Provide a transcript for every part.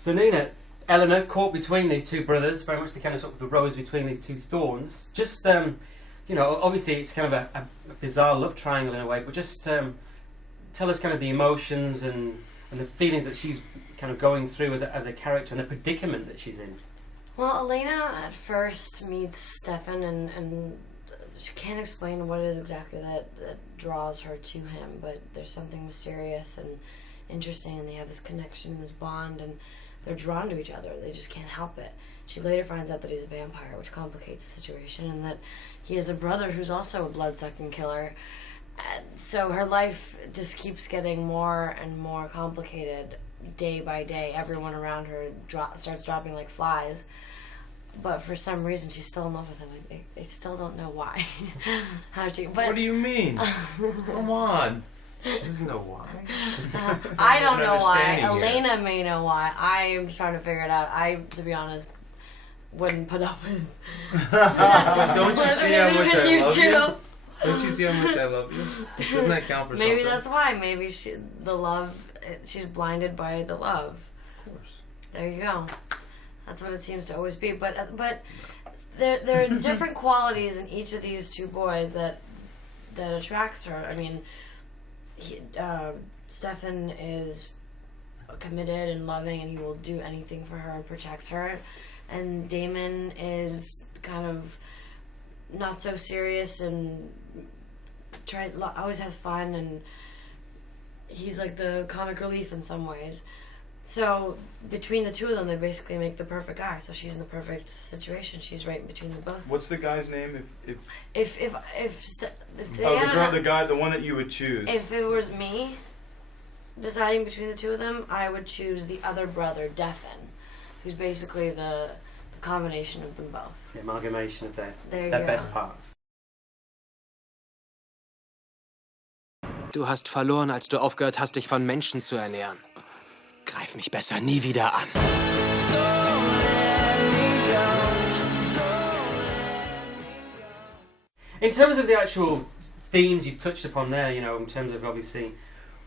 So Nina, Eleanor, caught between these two brothers, very much the kind of sort of the rose between these two thorns. Just, you know, obviously it's kind of a bizarre love triangle in a way, but just tell us kind of the emotions and the feelings that she's kind of going through as a character and the predicament that she's in. Well, Elena at first meets Stefan and she can't explain what it is exactly that draws her to him, but there's something mysterious and interesting, and they have this connection, this bond, and they're drawn to each other. They just can't help it. She later finds out that he's a vampire, which complicates the situation, and that he has a brother who's also a blood-sucking killer. And so her life just keeps getting more and more complicated day by day. Everyone around her starts dropping like flies. But for some reason, she's still in love with him. I still don't know why. But what do you mean? Come on. She doesn't know why. I don't know why. Here. Elena may know why. I am just trying to figure it out. I, to be honest, wouldn't put up with. Don't you see how much I love too. you? Don't you see how much I love you? Doesn't that count for something? Maybe that's why. Maybe she's blinded by the love. Of course. There you go. That's what it seems to always be. But there are different qualities in each of these two boys that attracts her. I mean, Stefan is committed and loving, and he will do anything for her and protect her. And Damon is kind of not so serious and always has fun, and he's like the comic relief in some ways. So between the two of them, they basically make the perfect guy. So she's in the perfect situation. She's right between them both. What's the guy's name? If the one that you would choose. If it was me deciding between the two of them, I would choose the other brother, Stefan, who's basically the combination of them both. The amalgamation of their go. best parts. Du hast verloren, als du aufgehört hast, dich von Menschen zu ernähren. Greif mich besser nie wieder an. In terms of the actual themes you've touched upon there, you know, in terms of obviously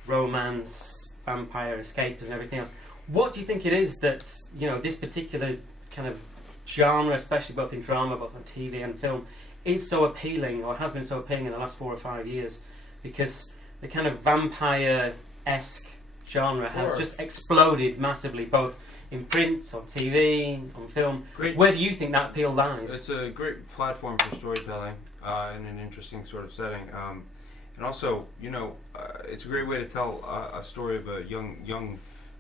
romance, vampire, escapism, and everything else, what do you think it is that, you know, this particular kind of genre, especially both in drama, both on TV and film, is so appealing, or has been so appealing in the last 4 or 5 years? Because the kind of vampire-esque genre has just exploded massively, both in print, on TV, on film. Great. Where do you think that appeal lies? It's a great platform for storytelling in an interesting sort of setting. And also, you know, it's a great way to tell a story of a young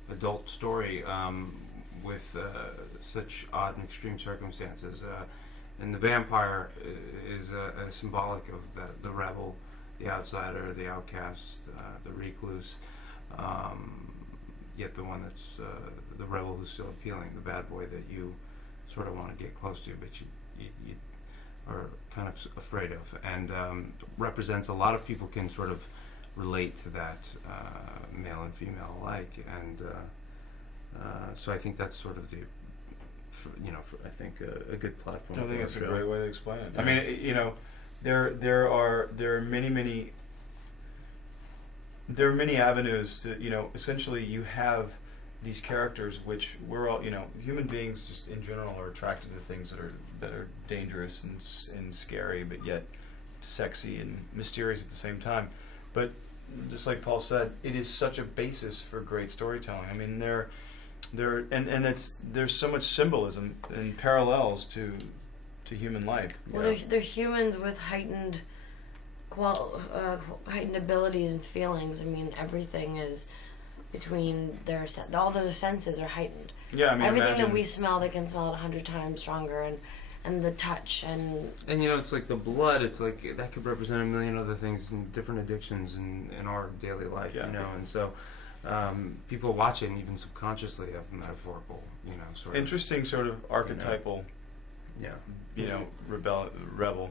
adult story with such odd and extreme circumstances. And the vampire is symbolic of the rebel, the outsider, the outcast, the recluse. Yet the one that's the rebel who's still appealing, the bad boy that you sort of want to get close to, but you are kind of afraid of, and represents a lot of people can sort of relate to that, male and female alike, and so I think that's sort of the, I think a good platform. I think that's a great way to explain it. I mean, you know, there are many avenues to, you know, essentially you have these characters which we're all, you know, human beings just in general are attracted to things that are dangerous and scary, but yet sexy and mysterious at the same time. But just like Paul said, it is such a basis for great storytelling. I mean, there's so much symbolism and parallels to human life. Well, they're humans with heightened abilities and feelings. I mean, everything is between all their senses are heightened. Yeah, I mean, everything that we smell, they can smell it 100 times stronger, and the touch and you know, it's like the blood. It's like that could represent a million other things and different addictions in our daily life. Yeah. You know, and so people watch it and even subconsciously have metaphorical, you know, sort of interesting sort of archetypal. You know, rebel.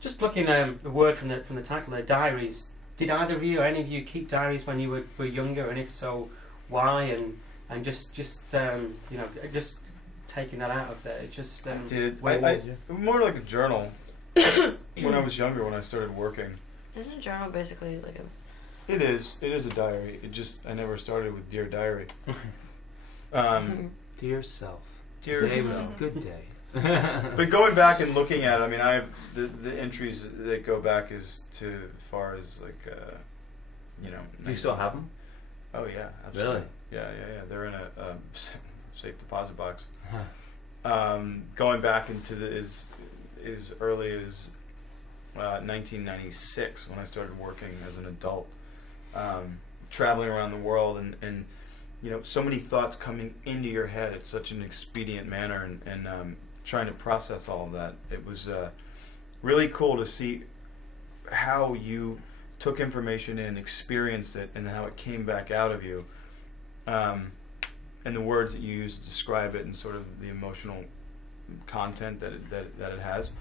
Just plucking the word from the title there, diaries. Did either of you or any of you keep diaries when you were younger, and if so, why? And just you know, just taking that out of there. Just I did. More like a journal. When I was younger, when I started working. Isn't a journal basically like a? It is. It is a diary. I never started with Dear Diary. Dear self. Dear Today was a self. good day. But going back and looking at it, I mean, I have the entries that go back as far as like, you know. Do you still have them? Oh yeah, absolutely. Really? Yeah. They're in a safe deposit box. Going back into as early as 1996 when I started working as an adult, traveling around the world and you know, so many thoughts coming into your head at such an expedient manner and trying to process all of that. It was really cool to see how you took information in, experienced it, and how it came back out of you, and the words that you used to describe it and sort of the emotional content that it has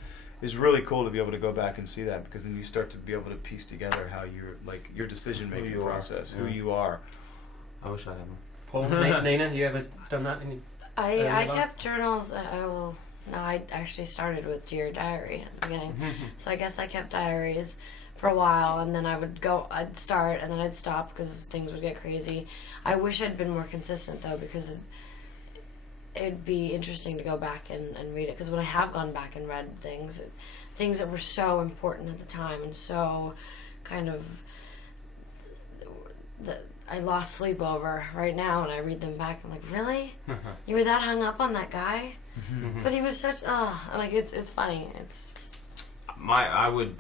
is really cool to be able to go back and see that, because then you start to be able to piece together how your decision making process, who you are. I wish I had one. Paul, Nina, you ever done that? I kept journals. I actually started with Dear Diary at the beginning. So I guess I kept diaries for a while, and then I'd start, and then I'd stop because things would get crazy. I wish I'd been more consistent, though, because it'd be interesting to go back and read it. Because when I have gone back and read things that were so important at the time, and so kind of I lost sleep over right now, and I read them back. I'm like, really? You were that hung up on that guy? But he was such like it's funny. It's just... I would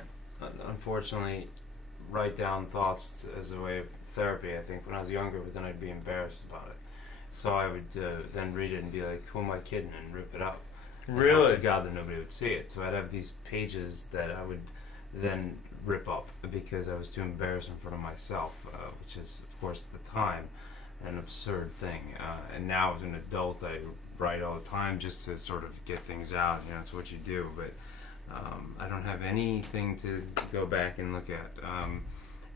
unfortunately write down thoughts as a way of therapy. I think when I was younger, but then I'd be embarrassed about it. So I would then read it and be like, "Who am I kidding?" and rip it up. Really? To God that nobody would see it. So I'd have these pages that I would then rip up because I was too embarrassed in front of myself, which is, of course, at the time, an absurd thing. And now as an adult, I write all the time just to sort of get things out. You know, it's what you do. But I don't have anything to go back and look at,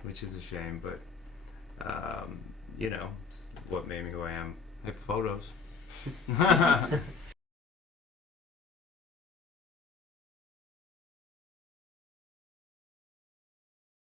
which is a shame. But you know, it's what made me who I am. I have photos.